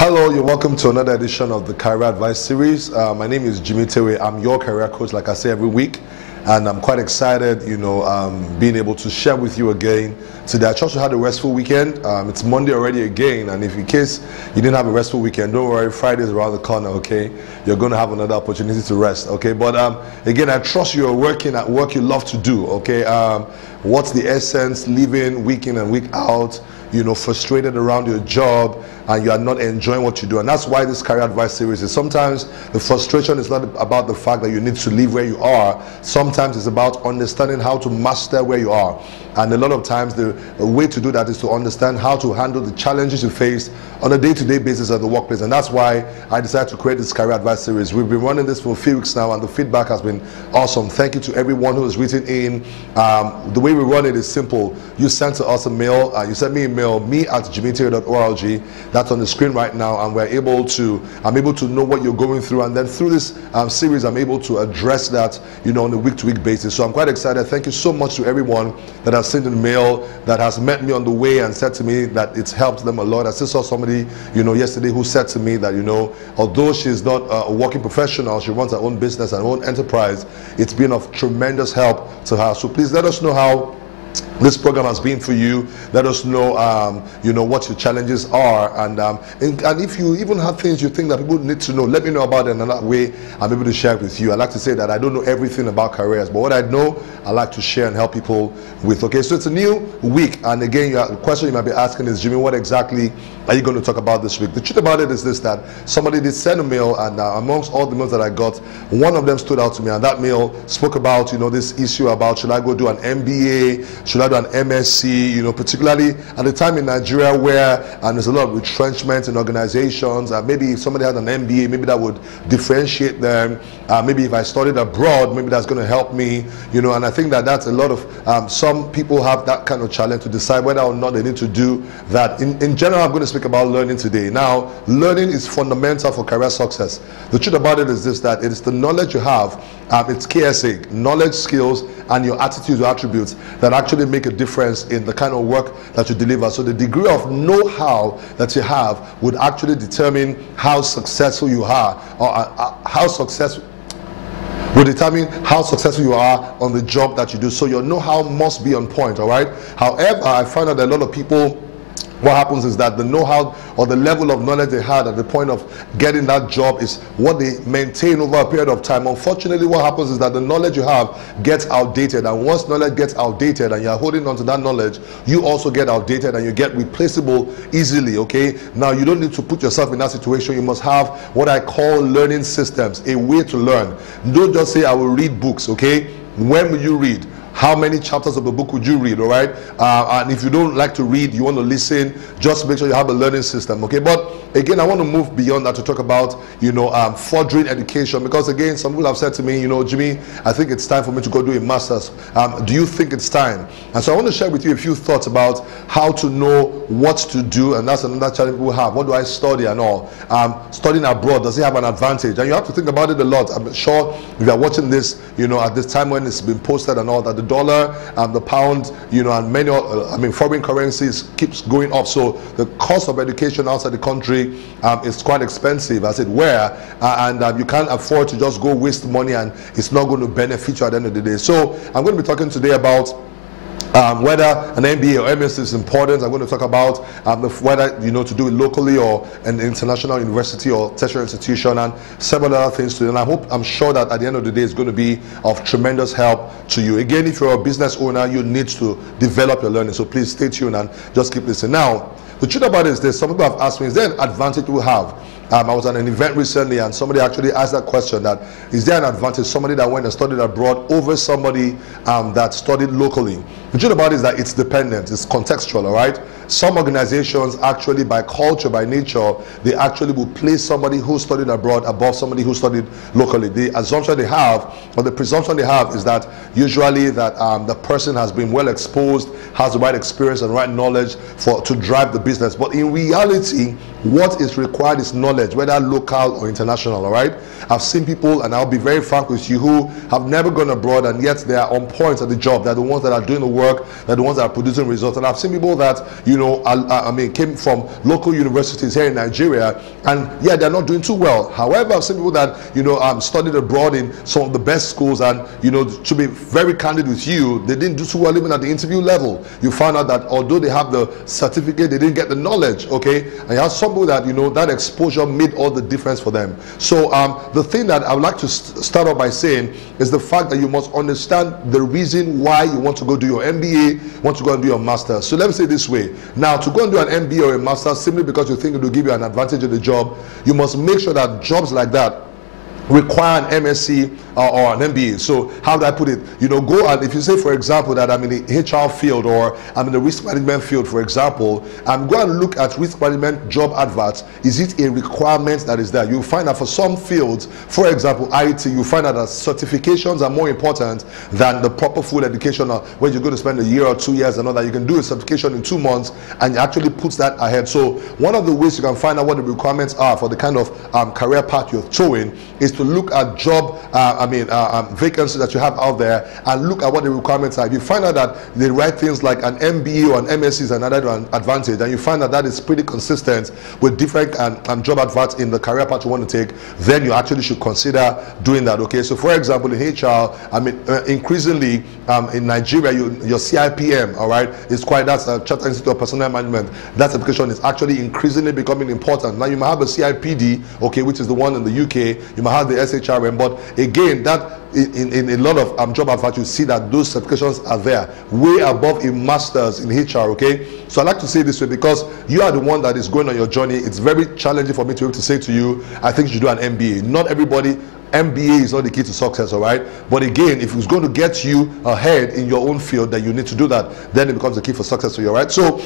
Hello, you're welcome to another edition of the Career Advice Series. My name is Jimi Tewe. I'm your career coach, like I say every week, and I'm quite excited, being able to share with you again today. I trust you had a restful weekend. It's Monday already again, and if in case you didn't have a restful weekend, don't worry, Friday's around the corner, okay? You're going to have another opportunity to rest, okay? But again, I trust you're working at work you love to do, okay? What's the essence, living week in and week out, frustrated around your job and you are not enjoying what you do. And that's why this career advice series is sometimes the frustration is not about the fact that you need to leave where you are. Sometimes it's about understanding how to master where you are. And a lot of times the way to do that is to understand how to handle the challenges you face on a day-to-day basis at the workplace. And that's why I decided to create this career advice series. We've been running this for a few weeks now and the feedback has been awesome. Thank you to everyone who has written in. The way we run it is simple. You send to us a mail, you send me a mail, me@jimitewe.org. That's on the screen right now, and I'm able to know what you're going through, and then through this series I'm able to address that on a week-to-week basis. So I'm quite excited. Thank you so much to everyone that has sent in mail, that has met me on the way and said to me that it's helped them a lot. I still saw somebody yesterday who said to me that although she's not a working professional, she runs her own business and her own enterprise, it's been of tremendous help to her. So please let us know how this program has been for you. Let us know, what your challenges are, and if you even have things you think that people need to know, let me know about it, and that way I'm able to share it with you. I like to say that I don't know everything about careers, but what I know, I like to share and help people with. Okay, so it's a new week, and again, the question you might be asking is, Jimmy, what exactly are you going to talk about this week? The truth about it is this, that somebody did send a mail, and amongst all the mails that I got, one of them stood out to me, and that mail spoke about this issue about, should I go do an MBA, should I do an MSc, particularly at the time in Nigeria where there's a lot of retrenchment in organizations. Maybe if somebody had an MBA, maybe that would differentiate them. Maybe if I studied abroad, maybe that's going to help me, and I think that that's a lot of, some people have that kind of challenge to decide whether or not they need to do that. In general, I'm going to speak about learning today. Now, learning is fundamental for career success. The truth about it is this, that it is the knowledge you have, it's KSA, knowledge, skills, and your attitudes or attributes that actually make a difference in the kind of work that you deliver. So the degree of know-how that you have would actually determine how successful you are, or will determine how successful you are on the job that you do. So your know-how must be on point, all right? However, I find that a lot of people, what happens is that the know-how or the level of knowledge they had at the point of getting that job is what they maintain over a period of time. Unfortunately, what happens is that the knowledge you have gets outdated, and once knowledge gets outdated and you're holding on to that knowledge, you also get outdated and you get replaceable easily, okay? Now, you don't need to put yourself in that situation. You must have what I call learning systems, a way to learn. Don't just say, I will read books, okay? When will you read? How many chapters of the book would you read, all right? And if you don't like to read, you want to listen, just make sure you have a learning system, okay? But again, I want to move beyond that to talk about, furthering education, because again, some people have said to me, Jimmy, I think it's time for me to go do a master's. Do you think it's time? And so I want to share with you a few thoughts about how to know what to do, and that's another challenge people have. What do I study and all? Studying abroad, does it have an advantage? And you have to think about it a lot. I'm sure if you're watching this, at this time when it's been posted and all, that the dollar and the pound, and many, foreign currencies keeps going up. So the cost of education outside the country is quite expensive, as it were, and you can't afford to just go waste money, and it's not going to benefit you at the end of the day. So I'm going to be talking today about whether an MBA or MS is important. I'm going to talk about whether to do it locally or an international university or tertiary institution, and several other things too. And I'm sure that at the end of the day it's going to be of tremendous help to you. Again, if you're a business owner, you need to develop your learning. So please stay tuned and just keep listening. Now, the truth about it is this: some people have asked me, is there an advantage we have? I was at an event recently and somebody actually asked that question, that is there an advantage, somebody that went and studied abroad over somebody that studied locally? The truth about it is that it's dependent, it's contextual, all right? Some organizations actually, by culture, by nature, they actually will place somebody who studied abroad above somebody who studied locally. The assumption they have, or the presumption they have, is that usually that the person has been well exposed, has the right experience and right knowledge to drive the business. But in reality, what is required is knowledge, whether local or international, all right? I've seen people, and I'll be very frank with you, who have never gone abroad and yet they are on point at the job. They're the ones that are doing the work work, they're the ones that are producing results. And I've seen people that, you know, I mean, came from local universities here in Nigeria, and yeah, they're not doing too well. However, I've seen people that, you know, studied abroad in some of the best schools, and, you know, to be very candid with you, they didn't do too well even at the interview level. You find out that although they have the certificate, they didn't get the knowledge, okay? And you have some people that, you know, that exposure made all the difference for them. So the thing that I would like to start off by saying is the fact that you must understand the reason why you want to go do your MBA, want to go and do your master. So let me say this way. Now, to go and do an MBA or a master simply because you think it will give you an advantage in the job, you must make sure that jobs like that require an MSc or an MBA. So how do I put it? You know, go and if you say, for example, that I'm in the HR field or I'm in the risk management field, for example, go and look at risk management job adverts. Is it a requirement that is there? You'll find that for some fields, for example, IT, you find that certifications are more important than the proper full education, where you're going to spend a year or 2 years and all that. You can do a certification in 2 months and it actually puts that ahead. So one of the ways you can find out what the requirements are for the kind of career path you're towing is to look at job vacancies that you have out there and look at what the requirements are. If you find out that they write things like an MBA or an MSc is another advantage, and you find that that is pretty consistent with different job adverts in the career path you want to take, then you actually should consider doing that. Okay, so for example, in HR, increasingly in Nigeria, your CIPM, all right, is quite, that's a Chartered Institute of Personnel Management. That certification is actually increasingly becoming important. Now you might have a CIPD, okay, which is the one in the UK. You might have the SHRM, but again, that in a lot of job adverts, you see that those certifications are there, way above a master's in HR, okay? So I like to say this way, because you are the one that is going on your journey. It's very challenging for me to be able to say to you, I think you should do an MBA. Not everybody, MBA is not the key to success, all right? But again, if it's going to get you ahead in your own field, then you need to do that. Then it becomes the key for success for you, all right? So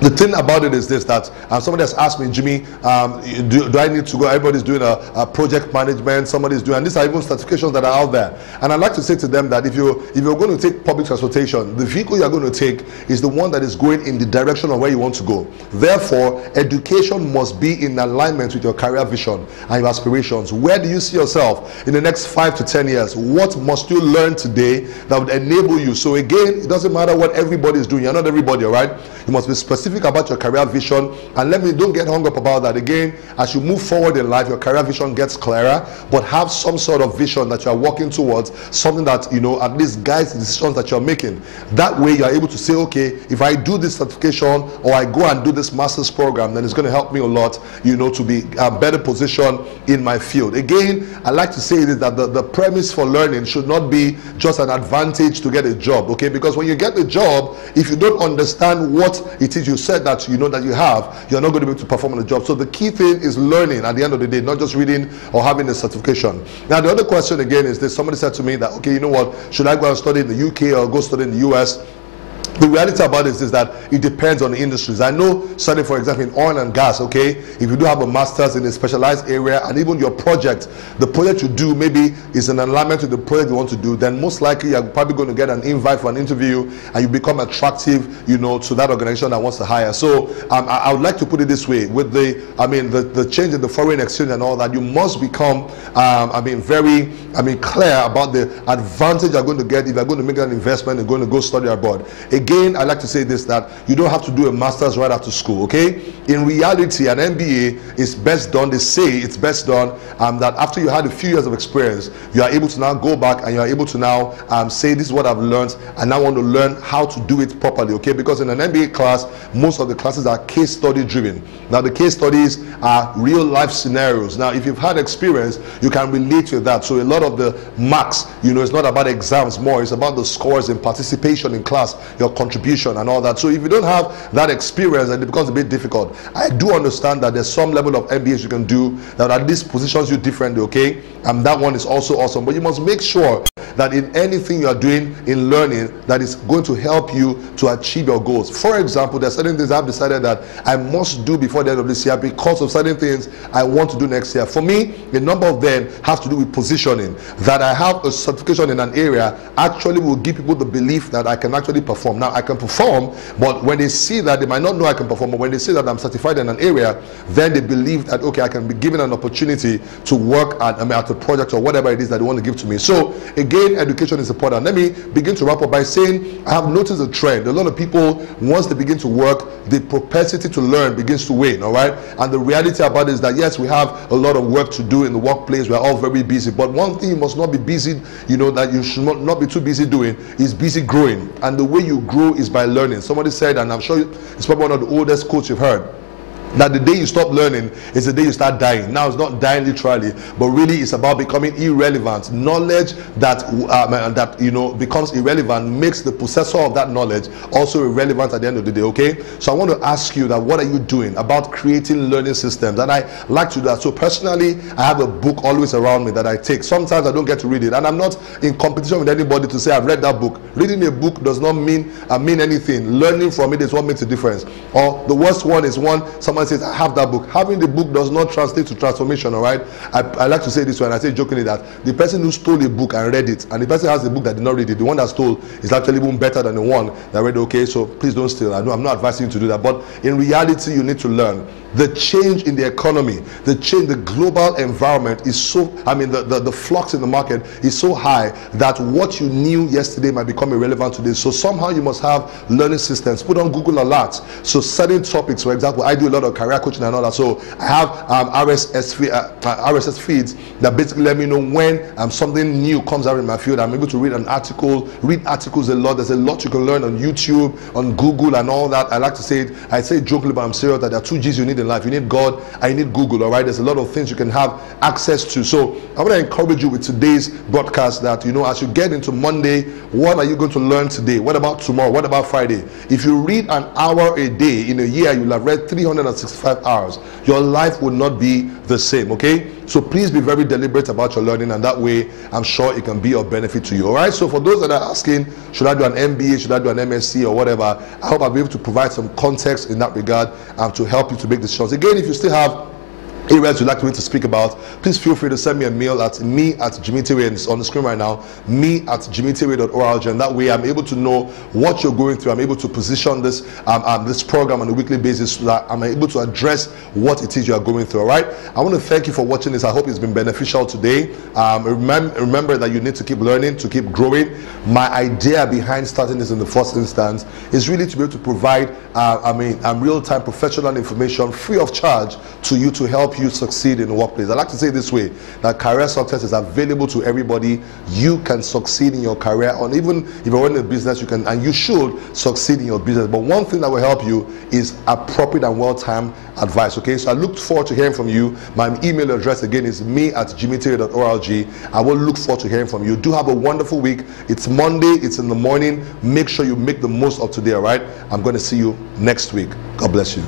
the thing about it is this, that somebody has asked me, Jimmy, do I need to go? Everybody's doing a project management, somebody's doing, and these are even certifications that are out there. And I'd like to say to them that if you're going to take public transportation, the vehicle you're going to take is the one that is going in the direction of where you want to go. Therefore, education must be in alignment with your career vision and your aspirations. Where do you see yourself in the next 5 to 10 years? What must you learn today that would enable you? So again, it doesn't matter what everybody is doing. You're not everybody, all right? You must be specific about your career vision, and don't get hung up about that. Again, as you move forward in life, your career vision gets clearer, but have some sort of vision that you are working towards, something that, you know, at least guides the decisions that you're making. That way you are able to say, okay, if I do this certification or I go and do this master's program, then it's going to help me a lot, you know, to be better positioned in my field. Again, I like to say that the premise for learning should not be just an advantage to get a job, okay? Because when you get the job, if you don't understand what it is you said that you know that you have, you're not going to be able to perform on the job. So the key thing is learning at the end of the day, not just reading or having a certification. Now the other question again is this: somebody said to me that, okay, you know what, should I go and study in the UK or go study in the US? The reality about it is that it depends on the industries. I know, studying, for example, in oil and gas, okay, if you do have a master's in a specialized area, and even your project, the project you do maybe is in alignment with the project you want to do, then most likely you're probably going to get an invite for an interview, and you become attractive, you know, to that organization that wants to hire. So I would like to put it this way: with the change in the foreign exchange and all that, you must become very clear about the advantage you're going to get if you're going to make an investment and going to go study abroad. Again, I like to say this, that you don't have to do a master's right after school, okay? In reality, an MBA is best done, they say it's best done, that after you had a few years of experience, you are able to now go back and you are able to now say, this is what I've learned, and I want to learn how to do it properly, okay? Because in an MBA class, most of the classes are case study driven. Now, the case studies are real life scenarios. Now, if you've had experience, you can relate to that. So a lot of the marks, you know, it's not about exams more, it's about the scores and participation in class, your contribution and all that. So if you don't have that experience, then it becomes a bit difficult. I do understand that there's some level of MBAs you can do that at least positions you differently, okay? And that one is also awesome. But you must make sure that in anything you are doing in learning, that is going to help you to achieve your goals. For example, there are certain things I've decided that I must do before the end of this year because of certain things I want to do next year. For me, a number of them have to do with positioning. That I have a certification in an area actually will give people the belief that I can actually perform. Now I can perform, but when they see that, they might not know I can perform, but when they see that I'm certified in an area, then they believe that, okay, I can be given an opportunity to work at a project or whatever it is that they want to give to me. So again, education is important. Let me begin to wrap up by saying I have noticed a trend. A lot of people, once they begin to work, the propensity to learn begins to wane, all right? And the reality about it is that yes, we have a lot of work to do in the workplace. We're all very busy, but one thing you must not be busy, that you should not be too busy doing is busy growing. And the way you grow is by learning. Somebody said, and I'm sure it's probably one of the oldest quotes you've heard, that the day you stop learning is the day you start dying. Now it's not dying literally, but really it's about becoming irrelevant. Knowledge that becomes irrelevant makes the possessor of that knowledge also irrelevant at the end of the day. Okay, so I want to ask you that what are you doing about creating learning systems? And I like to do that. So personally, I have a book always around me that I take. Sometimes I don't get to read it, and I'm not in competition with anybody to say I've read that book. Reading a book does not mean anything. Learning from it is what makes a difference. Or the worst one is one someone says I have that book. Having the book does not translate to transformation. All right, I like to say this way, and I say jokingly that the person who stole a book and read it, and the person who has a book that did not read it, the one that stole is actually even better than the one that read it. Okay, so please don't steal. I know I'm not advising you to do that, but in reality you need to learn. The change in the economy, the global environment is so, the flux in the market is so high that what you knew yesterday might become irrelevant today. So somehow you must have learning systems. Put on Google Alerts. So certain topics, for example, I do a lot of career coaching and all that. So I have RSS feeds that basically let me know when something new comes out in my field. I'm able to read articles a lot. There's a lot you can learn on YouTube, on Google and all that. I like to say it, I say it jokingly, but I'm serious, that there are 2 G's you need in life. You need God and you need Google. All right, there's a lot of things you can have access to. So I want to encourage you with today's broadcast that as you get into Monday, what are you going to learn today? What about tomorrow? What about Friday? If you read an hour a day in a year, you'll have read 365 hours. Your life will not be the same. Okay, so please be very deliberate about your learning, and that way I'm sure it can be of benefit to you. All right, so for those that are asking, should I do an MBA, should I do an MSc or whatever, I hope I'll be able to provide some context in that regard to help you to make decisions. Again, if you still have areas you'd like me to speak about, please feel free to send me a mail at me@JimiTewe, and it's on the screen right now, me@JimiTewe.org, and that way I'm able to know what you're going through. I'm able to position this this program on a weekly basis so that I'm able to address what it is you are going through. All right, I want to thank you for watching this. I hope it's been beneficial today. Remember that you need to keep learning, to keep growing. My idea behind starting this in the first instance is really to be able to provide real-time professional information free of charge to you, to help you succeed in the workplace. I like to say it this way, that career success is available to everybody. You can succeed in your career, or even if you're running a business, you can and you should succeed in your business. But one thing that will help you is appropriate and well-timed advice. Okay, so I look forward to hearing from you. My email address again is me@JimiTewe.org. I will look forward to hearing from you. Do have a wonderful week. It's Monday, it's in the morning. Make sure you make the most of today. All right, I'm going to see you next week. God bless you.